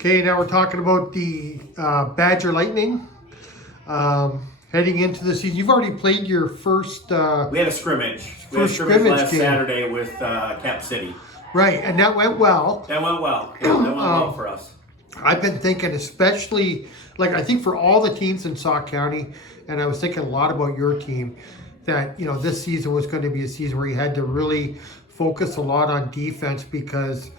Okay, now we're talking about the Badger Lightning heading into the season. You've already played your first We had a scrimmage. We had a scrimmage last Saturday with Cap City. Right, and that went well. That went well. Yeah, that went well for us. I've been thinking, especially, like I think for all the teams in Sauk County, and I was thinking a lot about your team, that this season was going to be a season where you had to really focus a lot on defense because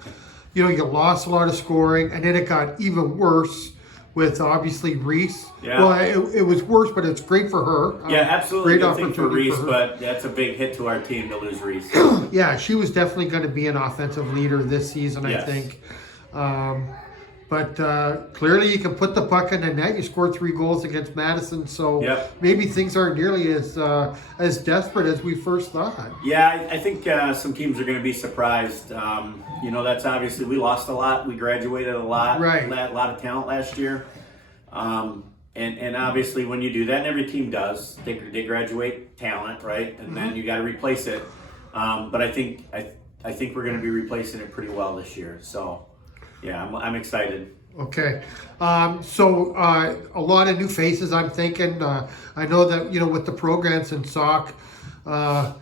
you lost a lot of scoring, and then it got even worse with obviously Reese. Yeah. Well, it was worse, but it's great for her. Yeah, absolutely. Great thing for Reese, but that's a big hit to our team to lose Reese. Yeah, she was definitely going to be an offensive leader this season, yes. I think. But clearly you can put the puck in the net. You scored 3 goals against Madison, so maybe things aren't nearly as desperate as we first thought. Yeah, I think some teams are going to be surprised. That's obviously, we lost a lot. We graduated a lot. Right. A lot of talent last year. And obviously when you do that, and every team does, they graduate talent, right? And then you got to replace it. But I think we're going to be replacing it pretty well this year. So, yeah, I'm excited. Okay. So a lot of new faces, I'm thinking. I know that, with the programs in Sauk, I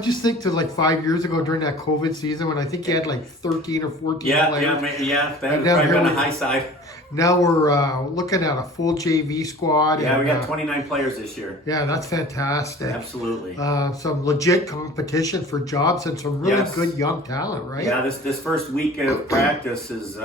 just think to like 5 years ago during that COVID season when I think you had like 13 or 14 players. Yeah, that was probably on the high side. Now we're looking at a full JV squad. Yeah, we got 29 players this year. Yeah, that's fantastic. Absolutely. Some legit competition for jobs and some really good young talent, right? Yeah, this first week of practice is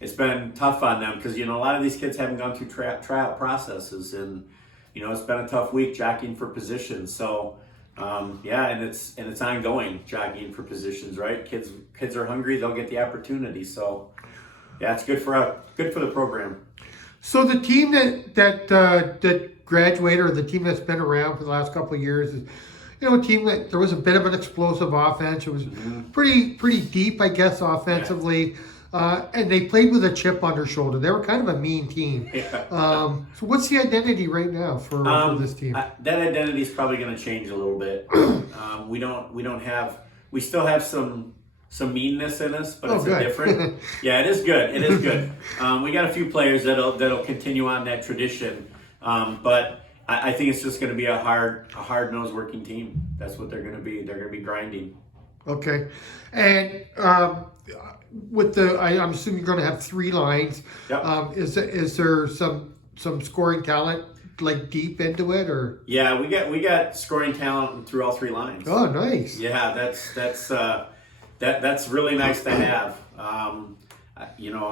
it's been tough on them because a lot of these kids haven't gone through tryout processes, and it's been a tough week jockeying for positions. So and it's ongoing jockeying for positions, right? Kids are hungry; they'll get the opportunity. So. Yeah, it's good for the program. So the team that graduated, or the team that's been around for the last couple of years, is a team that there was a bit of an explosive offense. It was pretty deep, I guess, offensively, and they played with a chip on their shoulder. They were kind of a mean team. Yeah. So what's the identity right now for this team? That identity is probably going to change a little bit. We still have some meanness in us, but it's different. Yeah, it is good. It is good. We got a few players that'll continue on that tradition, but I think it's just going to be a hard-nosed working team. That's what they're going to be. They're going to be grinding. Okay, and with I'm assuming you're going to have 3 lines. Yep. Is there some scoring talent like deep into it, or? Yeah, we got scoring talent through all 3 lines. Oh, nice. Yeah, that's really nice to have.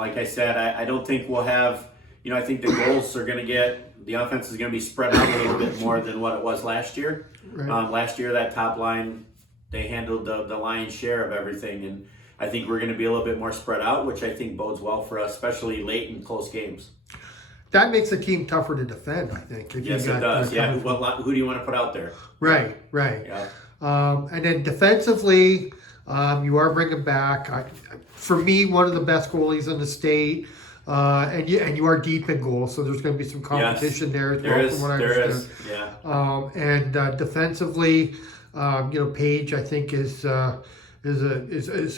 Like I said, I don't think we'll have, I think the goals are going to the offense is going to be spread out a little bit more than what it was last year. Right. Last year, that top line, they handled the lion's share of everything. And I think we're going to be a little bit more spread out, which I think bodes well for us, especially late in close games. That makes the team tougher to defend, I think. Yes, it does. Yeah. Who do you want to put out there? Right. Yeah. And then defensively, you are bringing back, for me, one of the best goalies in the state, and you are deep in goals, so there's going to be some competition there as well, from what I understand. Yeah. And defensively, Paige, I think is a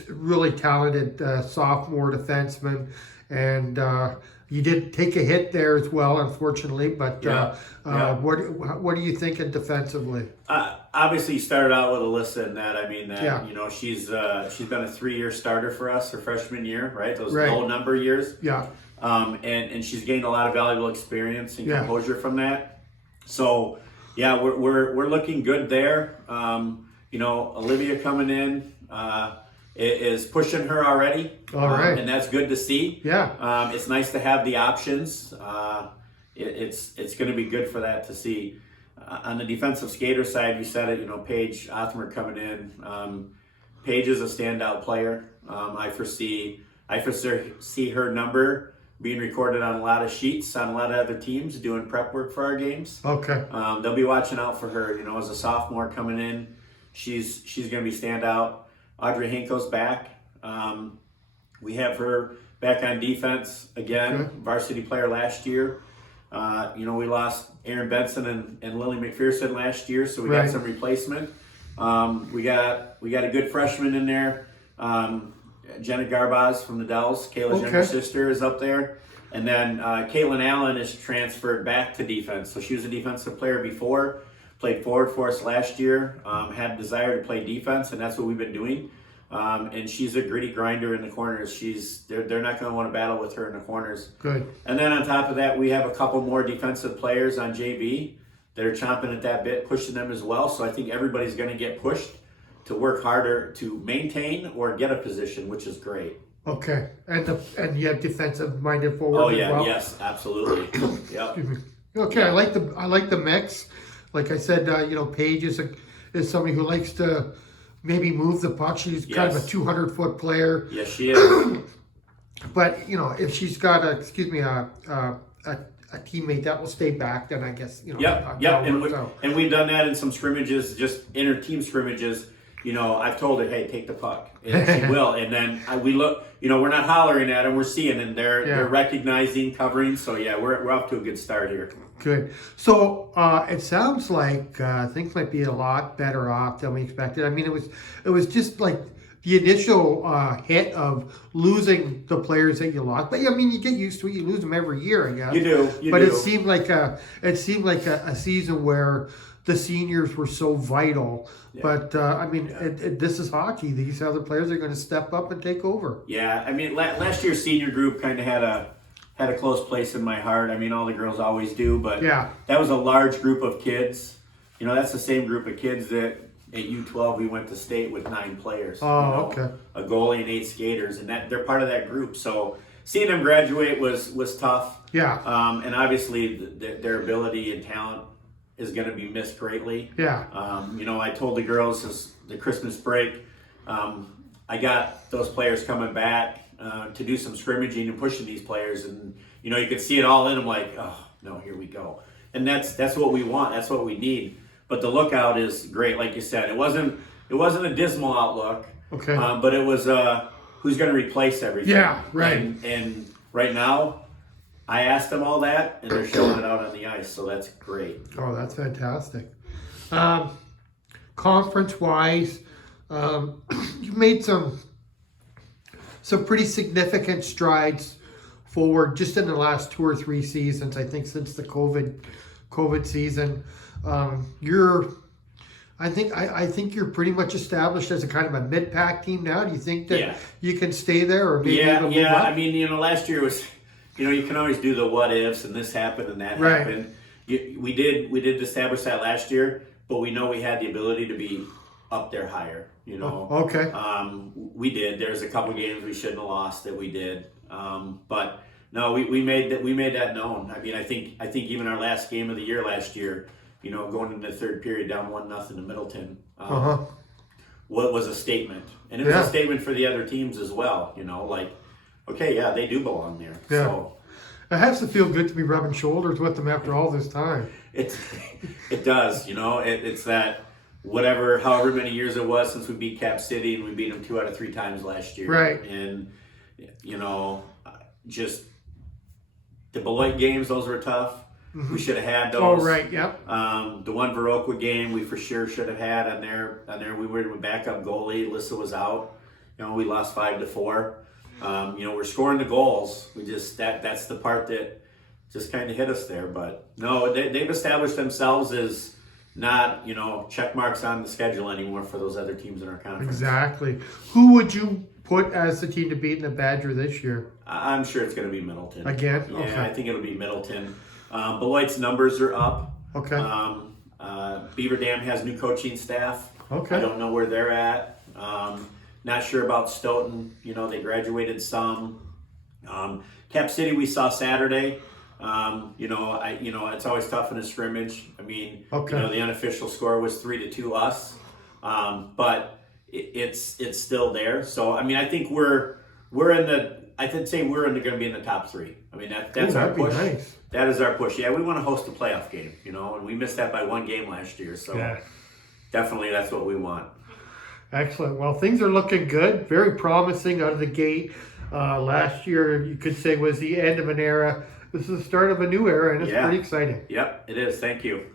really talented sophomore defenseman, and you did take a hit there as well, unfortunately. But what do you think defensively? Obviously, you started out with Alyssa in that. I mean, she's been a 3-year starter for us her freshman year, right? Those low number years. Yeah. And she's gained a lot of valuable experience and composure from that. So, yeah, we're looking good there. Olivia coming in is pushing her already. All right. And that's good to see. Yeah. It's nice to have the options. It's going to be good for that to see. On the defensive skater side, you said it, Paige Othmer coming in. Paige is a standout player. I foresee her number being recorded on a lot of sheets on a lot of other teams doing prep work for our games. Okay. They'll be watching out for her. As a sophomore coming in, she's going to be standout. Audrey Henko's back. We have her back on defense again, varsity player last year. We lost Aaron Benson and Lily McPherson last year, so we got some replacement. We got a good freshman in there. Jenna Garbaz from the Dells, Kayla's younger sister, is up there. And then Caitlin Allen is transferred back to defense. So she was a defensive player before, played forward for us last year, had a desire to play defense, and that's what we've been doing. And she's a gritty grinder in the corners. They're not going to want to battle with her in the corners. Good. And then on top of that, we have a couple more defensive players on JV that are chomping at that bit, pushing them as well. So I think everybody's going to get pushed to work harder to maintain or get a position, which is great. Okay, and you have defensive-minded forward. Oh as yeah, well? yes, absolutely. Yep. Okay, I like the mix. Like I said, Paige is somebody who likes to maybe move the puck. She's kind of a 200-foot player. Yes, she is. But if she's got a teammate that will stay back, then I guess Yep. And we've done that in some scrimmages, just inter-team scrimmages. I've told her, hey, take the puck, and she will. And then we look. We're not hollering at them; we're seeing, and they're recognizing, covering. So yeah, we're off to a good start here. Good. So it sounds like things might be a lot better off than we expected. I mean, it was just like the initial hit of losing the players that you lost. But I mean, you get used to it. You lose them every year, I guess. You do. But it seemed like a season where the seniors were so vital. Yeah. But I mean, this is hockey. These other players are going to step up and take over. Yeah, I mean, last year's senior group kind of had a close place in my heart. I mean, all the girls always do, but that was a large group of kids. That's the same group of kids that at U12 we went to state with 9 players. Oh, okay. A goalie and 8 skaters, and they're part of that group. So seeing them graduate was tough. Yeah. And obviously their ability and talent is going to be missed greatly. Yeah. I told the girls this, the Christmas break, I got those players coming back to do some scrimmaging and pushing these players, and you could see it all in them. Like, oh no, here we go. And that's what we want. That's what we need. But the lookout is great, like you said. It wasn't a dismal outlook. Okay. But it was who's going to replace everything. Yeah. Right. And right now, I asked them all that, and they're showing it out on the ice, so that's great. Oh, that's fantastic. Conference-wise, you made some pretty significant strides forward just in the last 2 or 3 seasons. I think since the COVID season, I think you're pretty much established as a kind of a mid-pack team now. Do you think that you can stay there, or maybe move up? I mean, last year was. You can always do the what ifs, and this happened and that happened. We did establish that last year, but we know we had the ability to be up there higher. Okay. We did. There's a couple games we shouldn't have lost that we did, but no, we made that known. I mean, I think even our last game of the year last year, going into the third period down 1-0 to Middleton, what was a statement, and it was a statement for the other teams as well. Okay, yeah, they do belong there. Yeah. So it has to feel good to be rubbing shoulders with them after all this time. It does, it's that however many years it was since we beat Cap City, and we beat them 2 out of 3 times last year. Right. And, just the Beloit games, those were tough. Mm-hmm. We should have had those. Oh, right, yep. The one Viroqua game we for sure should have had on there. We were with backup goalie. Alyssa was out. We lost 5-4. We're scoring the goals. We just that's the part that just kind of hit us there. But no, they've established themselves as not check marks on the schedule anymore for those other teams in our conference. Exactly. Who would you put as the team to beat in the Badger this year? I'm sure it's going to be Middleton again. Yeah, okay. I think it'll be Middleton. Beloit's numbers are up. Okay. Beaver Dam has new coaching staff. Okay. I don't know where they're at. Not sure about Stoughton. They graduated some. Cap City we saw Saturday. It's always tough in a scrimmage. I mean, the unofficial score was 3-2 us, but it's still there. So I mean, I think we're in the. I could say we're going to be in the top 3. I mean, that's our push. Nice. That is our push. Yeah, we want to host a playoff game. And we missed that by 1 game last year. So definitely, that's what we want. Excellent. Well, things are looking good. Very promising out of the gate. Last year, you could say, was the end of an era. This is the start of a new era, and it's pretty exciting. Yep, it is. Thank you.